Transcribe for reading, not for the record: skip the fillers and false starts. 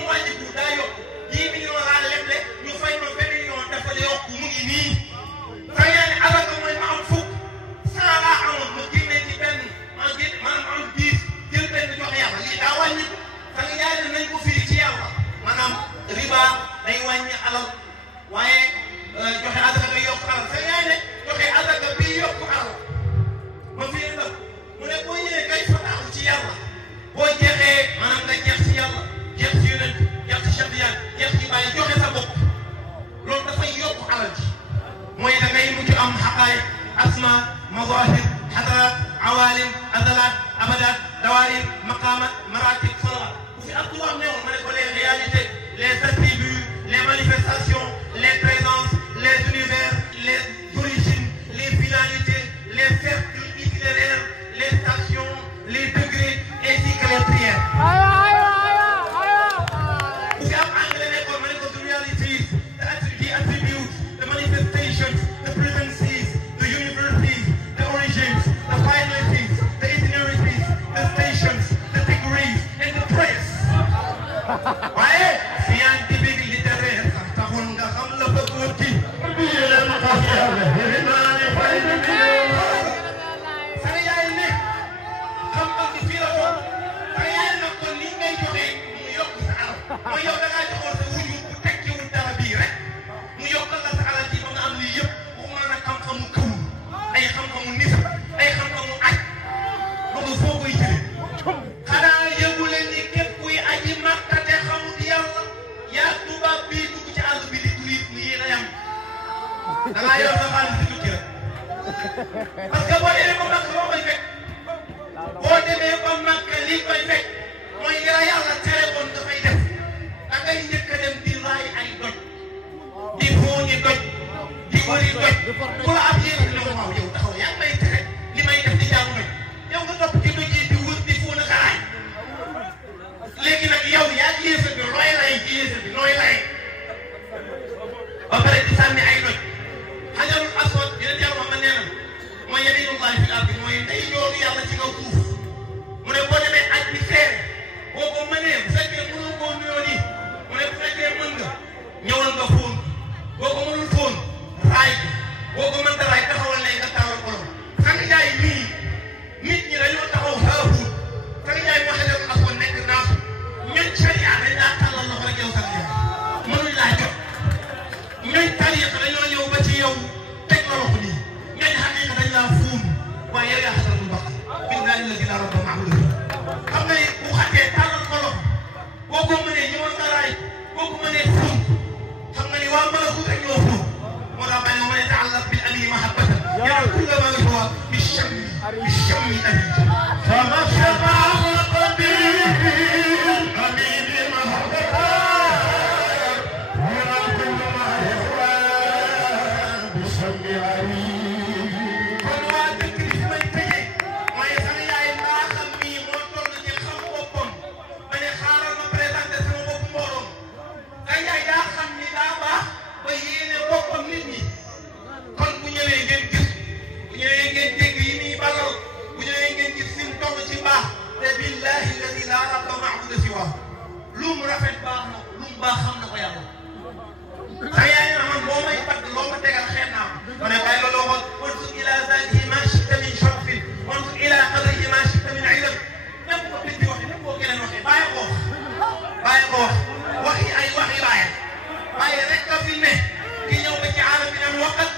moom wàññiku daa yokk 10 millions laa leble ñu fay ma 20 millions dafa yokk mu ngi nii sa yaay ne asaka mooy ma am fukk 100 laa amoon ma génne ci benn maanaam am 10 jël benn joxe yàlla lii daa wàññiku sa yaay ne nañ ko firi ci yàlla maanaam riba day wàññi alal waaye joxe asaka day yokk alal sa yaay ne joxe asaka bi yokk alal ma firi la mu ne boo ñëwee kay fataaxu ci yàlla boo jeexee maanaam nga jeex ci yàlla jeex ci yonent jeex ci Cheikh Tidiane jeex ci bàyyi joxe sa bopp loolu dafay yokk alal ji mooy da ngay mujj am xaqaay asma mazahir xadaraat awalim azalaat abadat dawaayir maqamat maratib salawat bu fi ak tubaab newoon ma ne ko les réalités les attributs les manifestations les présences les univers les origines les finalités les cercles itinéraires les stations les degrés ainsi que les prières. bu fi am anglais nekkoon ma ne ko the realities the attributes the manifestations the presences the universes the origins the finalities the itineraries the stations the degrees and the prayers. waaye scientifique littéraire sax taxul nga xam la fa góor gi. sama yaay ne xam-xam bi fii la toog sama yaay nag kon ni ngay joxee mu yokk sa alal mooy yow da ngaa joxoon sa wujur bu tekkiwul dara bii rek mu yokkal la sa alal ji ba nga am lii yëpp waxuma nag xam-xamu kaw ay xam-xamu nis ay xam-xamu aj loolu foo koy jëlee xanaa yëgu leen ni képp kuy aji Makka te xamul yàlla yaa tubaab bii dugg ci àll bi di turit ni yéen a yam da ngaa yor sa xaalis di tukki rek parce que boo demee ba Makka loo koy fekk boo demee ba Makka lii koy fekk mooy yàlla yàlla tere woon dafay def da ngay njëkk a dem di raay ay doj di fooñi doj di wëri doj ku la am yéen ne ko waaw yow taxaw yaa ngi may tere li may def di jaamu doj yow nga topp ci doj yi di wër di fóon ak raay léegi nag yow yaa ngi yéesa bi looy lay ci yéesa bi looy lay ba pare di sànni ay doj xajarul aswad yéen yàlla wax ma nee na mooy yaminullahi fil ardi mooy ndey yoonu yàlla ci kaw suuf mu ne boo demee aj bi feere boo ko mënee bu fekkee mënul koo nuyoo nii mu ne bu fekkee mën nga ñëwal nga fóon boo ko mënul fóon raay bi boo ko mënta raay taxawal lay nga taalal borom sang jaay nii nit ñi dañoo taxaw xaafuut sang jaay moo xajarul aswad nekk naasu ñooñ sharia dañ laa tàllal loxo rek yow sang jaay mënuñ laa jot ñooñ tariqa dañoo ñëw ba ci yow teg la loxo nii ñooñ xaqiqa dañ laa fuun waaye yow yaa xasaratul baq billahi alladi laa rabba maabudu xam nga ni bu xatee tàllal ko loxo boo ko mënee ñëwal nga raay boo ko mënee fuun xam nga ni waa malakut rek ñoo fuun moo tax may ma yataallaq bil ami mahabbatan yara kulla ma huwa bi chammi abi fama shata'a qabil amini mahabbatan yara kulla ma huwa bi chammi abi kon waa dëkk bi fi may tëjee mooy sama yaay mbaa xam mii moo toll ci xam boppam ba ne xaaral ma présenté sama bopp mbooloom sa yaay daa xam ni daa baax ba yéene boppam nit ñi kon bu ñëwee ngeen gis bu ñëwee ngeen dégg yi muy balal bu ñëwee ngeen gis fi mu toll ci baax te billahi alladi laa rabba maabuda siwa lu mu rafet baax na lu mu baax xam na ko yàlla sa yaay na man boo may fàtt loo ma tegal xeet naa ko ma ne bàyyi la loo wax wansur ila zatihi ma chita min sharafin wansur ila qadrihi ma chita min ilm même ko bit bi waxee même boo keneen waxee bàyyi ko wax waxi ay waxi bàyyi rek ka fi ne ki ñëw ba ci alam bi naan waqat